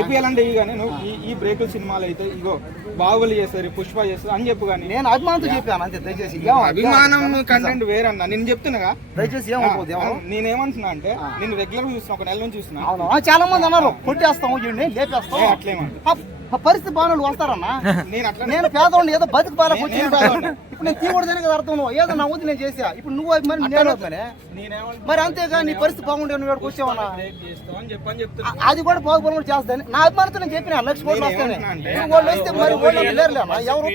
IPL అంటే కానీ నువ్వు ఈ బ్రేకుల సినిమాలు అయితే ఇగో బాహుబలి చేస్తారు, పుష్ప చేస్తారు అని చెప్పు. కానీ నేను అభిమానంతో చెప్పాను అంతే. దయచేసి అభిమానం కంటెంట్ వేరన్నా నేను చెప్తున్నాగా. దయచేసి నేనేమంటున్నా అంటే నేను రెగ్యులర్ చూస్తున్నా, ఒక నెల నుంచి చూస్తున్నా. చాలా మంది అన్నారు కొట్టేస్తాం లేపేస్తాం అట్లేమో పరిస్థితి బాగా వస్తారన్నా. నేను పేదవాడిని ఏదో బతుకు బాగా ఇప్పుడు నేను తీయకూడదని కదా అర్థం. ఏదో నా వద్దు నేను చేసా, ఇప్పుడు నువ్వు మరి అంతేగా నీ పరిస్థితి బాగుండే నువ్వు ఇక్కడికి వచ్చావన్నా. అది కూడా బాగుపడి చేస్తాను నా అభిమానంతో నేను చెప్పిన 1 లక్ష కోట్లు వస్తాను. వాళ్ళు వస్తే మరి వాళ్ళు లేరులేనా ఎవరు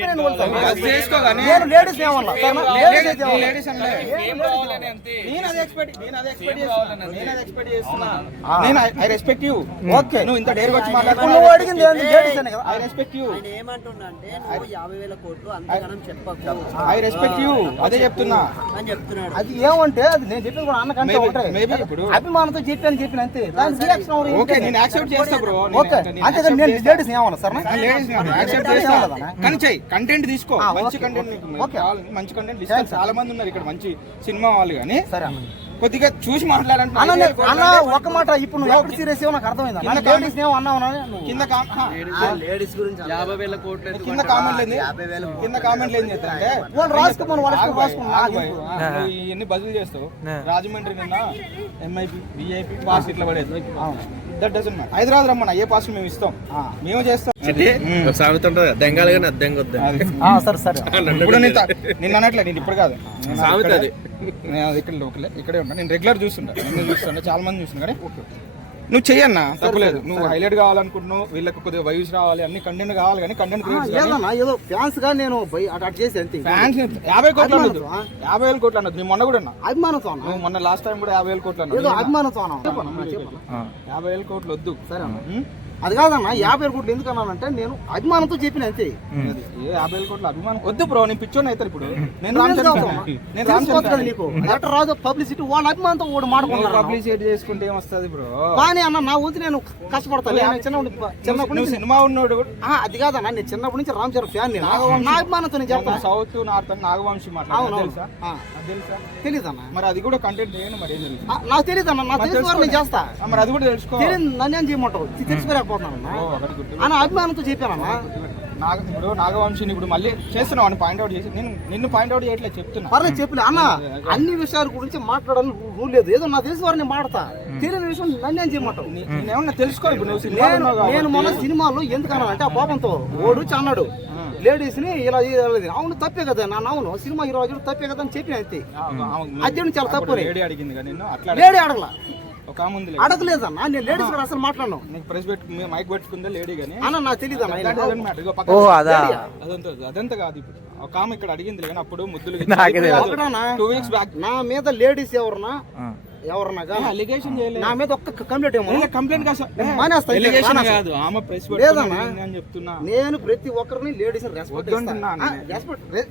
నేను లేడీస్ ఏమన్నా ఓకే నువ్వు ఇంత డేర్ వచ్చి మాట్లాడుతున్నావు. అడిగింది I respect you. I respect you అదే చెప్తున్నా అని చెప్తున్నాడు. అది ఏమంటే అది నేను చెప్పేది కూడా అన్నకంటే అభిమానంతో చెప్పిన అంతే. దాని రియాక్షన్ ఓకే నేను యాక్సెప్ట్ చేస్తా బ్రో. ఓకే అంతే నేను లేడీస్ ఏమన్నా సార్ లేడీస్ యాక్సెప్ట్ చేస్తా. కానీ చెయ్యి కంటెంట్ తీసుకో, మంచి కంటెంట్ మంచి కంటెంట్ తీసుకో. చాలా మంది ఉన్నారు ఇక్కడ మంచి సినిమా వాళ్ళు. కానీ సరే కొద్దిగా చూసి మాట్లాడంటే అన్న ఒక మాట. ఇప్పుడు నువ్వు ఎప్పుడు సీరియస్ నాకు అర్థమైంది. కింద కామెంట్లు ఏం చేస్తారంటే ఇవన్నీ బదులు చేస్తావు. రాజమండ్రి నిన్న ఎంఐపీ విఐపీ పాస్ ఇట్లా పడేది. That doesn't matter. హైదరాబాద్ రమ్మన్నా ఏ పాస్ మేము ఇస్తాం, మేము చేస్తాం. నిన్న అనట్లే, నేను ఇప్పుడు కాదు ఇక్కడే ఉన్నా. నేను రెగ్యులర్ చూస్తుంటా, చాలా మంది చూస్తున్నా. కానీ నువ్వు చెయ్యన్నా తప్పలేదు. నువ్వు హైలైట్ కావాలనుకుంటున్నావు, వీళ్ళకి కొద్దిగా వైవ్స్ రావాలి, అన్ని కంటెంట్ కావాలి. కానీ కంటెంట్ ఏదో ఫ్యాన్స్ గా నేను చేసి ఫ్యాన్స్ 50 కోట్లు అన్నది, 50,000 కోట్లు అన్నది. నేను మొన్న కూడా అభిమానంతో నువ్వు మొన్న లాస్ట్ టైం కూడా 50,000 కోట్లు అన్నది. అభిమానంతో 50,000 కోట్లు వద్దు సరే. అది కాదన్నా 50,000 కోట్లు ఎందుకు అన్నానంటే నేను అభిమానంతో చెప్పిన అంతే. 50,000 కోట్లు అభిమానం వద్దు బ్రో. నేను పిచ్చోని అవుతాను ఇప్పుడు. నేను రాదు పబ్లిసిటీ వాళ్ళ అభిమానంతో ఓడి మాట్లాడుకుంటా. పబ్లిసిటీ చేసుకుంటే ఏమొస్తుంది బ్రో. కానీ అన్న నా వంతు నేను కష్టపడతాను. చిన్నప్పుడు సినిమా ఉన్నాడు. అది కాదన్నా నేను చిన్నప్పటి నుంచి రామ్ చరణ్ ఫ్యాన్. నా అభిమానంతో నేను చెప్తాను. సౌత్ నార్త్ నాగవంశీ మాట్లాడు తెలీదన్నా. మరి అది కూడా కంటెంట్ చేయను. మరి నాకు తెలియదన్నా. నాకు తెలిసి నేను చేస్తా. మరి అది కూడా తెలుసుకో. నన్ను ఏం చేయమంటావు తెలిసిపోయా అన్న అభిమానంతో చెప్పానన్నా. ఇప్పుడు నాగవంశీని ఇప్పుడు మళ్ళీ చేస్తున్నావు అని పాయింట్అవుట్ చేసి నిన్ను పాయింట్అవుట్ చేయట్లేదు చెప్తున్నా. పర్లేదు చెప్పలే అన్న. అన్ని విషయాల గురించి మాట్లాడాలని రూల్ లేదు. ఏదో నాకు తెలిసి వారిని మాడతా. తెలియని విషయం నన్ను ఏం చేయమంటావు. నేనేమన్నా తెలుసుకో. ఇప్పుడు నేను మొన్న సినిమాలో ఎందుకన్నా అంటే ఆ కోపంతో ఓడు అన్నాడు లేడీస్ ని ఇలా అవును తప్పే కదా నాన్న. అవును సినిమా హీరో తప్పే కదా అని చెప్పిన అంతే. అది చాలా తప్పు. లేడీ అడగల అడగలేదన్నా. నేను లేడీస్ కూడా అసలు మాట్లాడను. నీకు ప్రెస్ పెట్టి మైక్ పెట్టుకుందా లేడీ కానీ అన్న నాకు తెలియదు అదంతా కాదు. ఇప్పుడు ఒక ఆమె ఇక్కడ అడిగింది కానీ అప్పుడు ముద్దులు 2 వీక్స్ బ్యాక్ నా మీద లేడీస్ ఎవరన్నా అలిగేషన్ చేయలేదు. నా మీద ఒక్క కంప్లైంట్ కంప్లైంట్ కాదు. ఆమె ప్రెస్ అని చెప్తున్నా. నేను ప్రతి ఒక్కరిని లేడీస్ రెస్పెక్ట్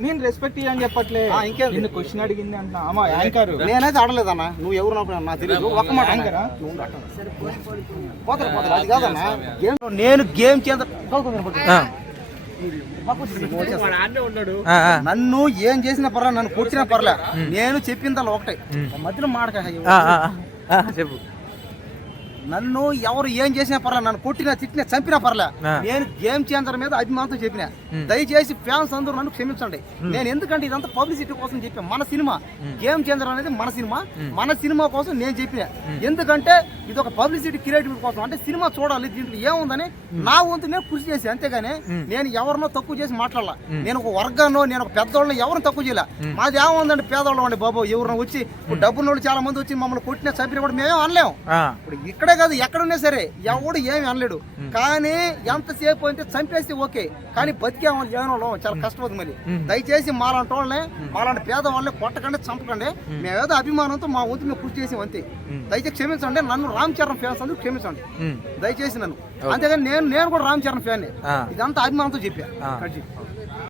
నేను రెస్పెక్ట్ అని చెప్పట్లే. ఇంకేం క్వశ్చన్ అడిగింది అంటున్నా. ఆమె యాంకర్ నేనైతే అడలేదన్నా. నువ్వు ఎవరు నాకు తెలియదు. ఒక్క మాట యాంకరా అది కాదన్నా. నేను గేమ్ నన్ను ఏం చేసినా పర్లే, నన్ను కొట్టినా పర్లే. నేను చెప్పిందల్లా ఒకటే మధ్యలో మాడక చెప్పు. నన్ను ఎవరు ఏం చేసినా పర్లే, నన్ను కొట్టినా తిట్టినా చంపినా పర్లే. నేను గేమ్ చేంజర్ మీద అభిమానంతో చెప్పిన. దయచేసి ఫ్యాన్స్ అందరూ నన్ను క్షమించండి. నేను ఎందుకంటే ఇదంతా పబ్లిసిటీ కోసం చెప్పాను. మన సినిమా గేమ్ చేంజర్ అనేది మన సినిమా కోసం నేను చెప్పిన. ఎందుకంటే ఇది ఒక పబ్లిసిటీ క్రియేటివిటీ కోసం. అంటే సినిమా చూడాలి, దీంట్లో ఏముందని నా వంతు నేను కృషి చేసి. అంతేగాని నేను ఎవరినో తక్కువ చేసి మాట్లాడాల. నేను ఒక వర్గాన్నో నేను ఒక పెద్దవాళ్ళని ఎవరిని తక్కువ చేయలే. మాది ఏముందండి పేదవాళ్ళం అండి బాబు. ఎవరినో వచ్చి డబ్బున్న వాళ్ళు చాలా మంది వచ్చి మమ్మల్ని కొట్టినా చంపినా కూడా మేమేం అనలేము. ఇప్పుడు ఇక్కడే కాదు ఎక్కడున్నా సరే ఎవడు ఏమి అనలేడు. కానీ ఎంతసేపు అంటే చంపేస్తే ఓకే, కానీ బతికే వాళ్ళు చాలా కష్టపడుతుంది. మరి దయచేసి మాలాంటి వాళ్ళని మాలాంటి పేదవాళ్ళని కొట్టకండి, చంపకండి. మేమేదో అభిమానంతో మా వంతు మేము కృషి చేసాం అంతే. దయచేసి క్షమించండి. నన్ను రామ్ చరణ్ ఫ్యాన్స్ అందరూ క్షమించండి దయచేసి నన్ను. అంతేగాని నేను కూడా రామ్ చరణ్ ఫ్యాన్. ఇదంతా అభిమానంతో చెప్పా.